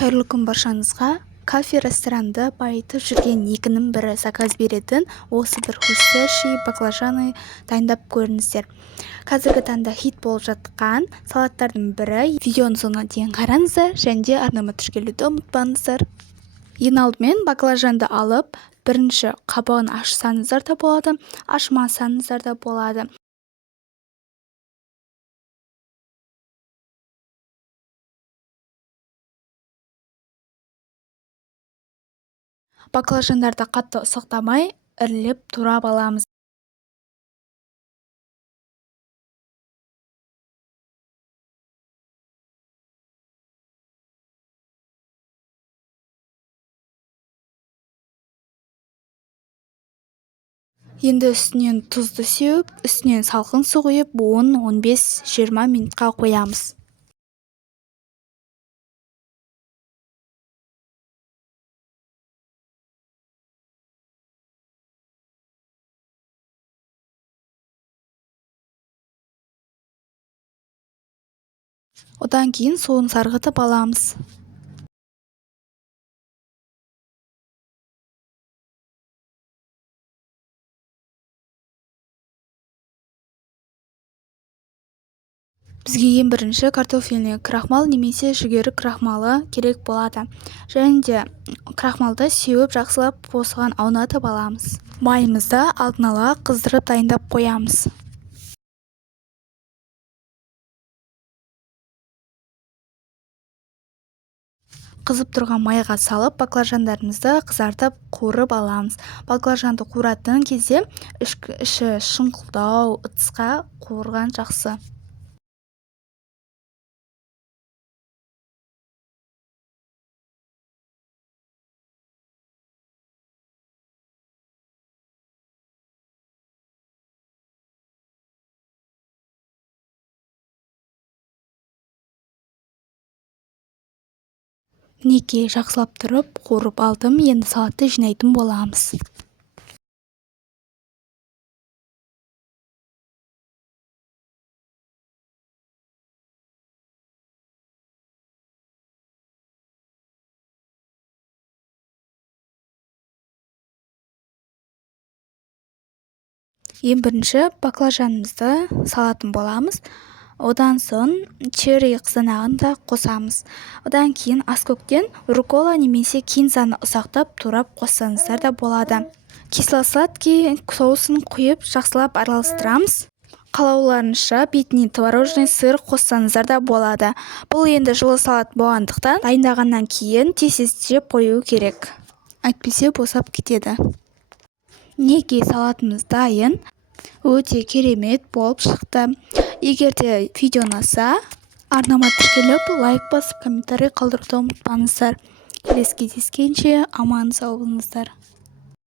Қайырлы күн баршаңызға. Кафе ресторанды байытып жүрген екінің бірі заказ беретін осы бір хустящий баклажаны дайындап көріңіздер. Қазіргі таңда хит болып жатқан салаттардың бірі. Видеоны соңына дейін қараңыздар және де арнама тіркелуді ұмытпаңыздар. Ең алдымен баклажанды алып, бірінші қабығын ашсаңыздар да болады, ашмасаңыздар да болады. Баклажандарды қатты ұсақтамай, ірілеп турап аламыз. Енді үстінен тұзды сеуіп, үстінен салқын су құйып, 10-15-20 минутқа қоямыз. Одан кейін суын сарғытып аламыз. Бізге ең бірінші картофельный крахмал немесе жүгері крахмалы керек болады. Және де крахмалды сеуіп жақсылап осыған аунатып аламыз. Майымызды алдын ала қыздырып дайындап қоямыз. Қызып тұрған майға салып, баклажандарымызды қызартып қуырып аламыз. Баклажанды қуыратын кезде іші шыңқылдау, ыдысқа қуырған жақсы. Мінекей жақсылап тұрып қуырып алдым. Енді салатты жинайтын боламыз. Ең бірінші баклажанымызды салатын боламыз. Одан соң черри қызанағын да қосамыз. Одан кейін аскөктен рукола немесе кинзаны ұсақтап турап қоссаңыздар да болады. Кисло-сладкий соусын құйып жақсылап араластырамыз. Қалауларыңызша бетіне творожный сыр қоссаңыздар да болады. Бұл енді жылы салат болғандықтан дайындағаннан кейін тез жеп қою керек. Әйтпесе босап кетеді. Неге салатымыз дайын? Өте керемет болып шықты. Егер де видео ұнаса, арнама тіркеліп, лайк басып, комментарий қалдыруды ұмытпаңыздар. Келесі кездескенше аман сау болыңыздар.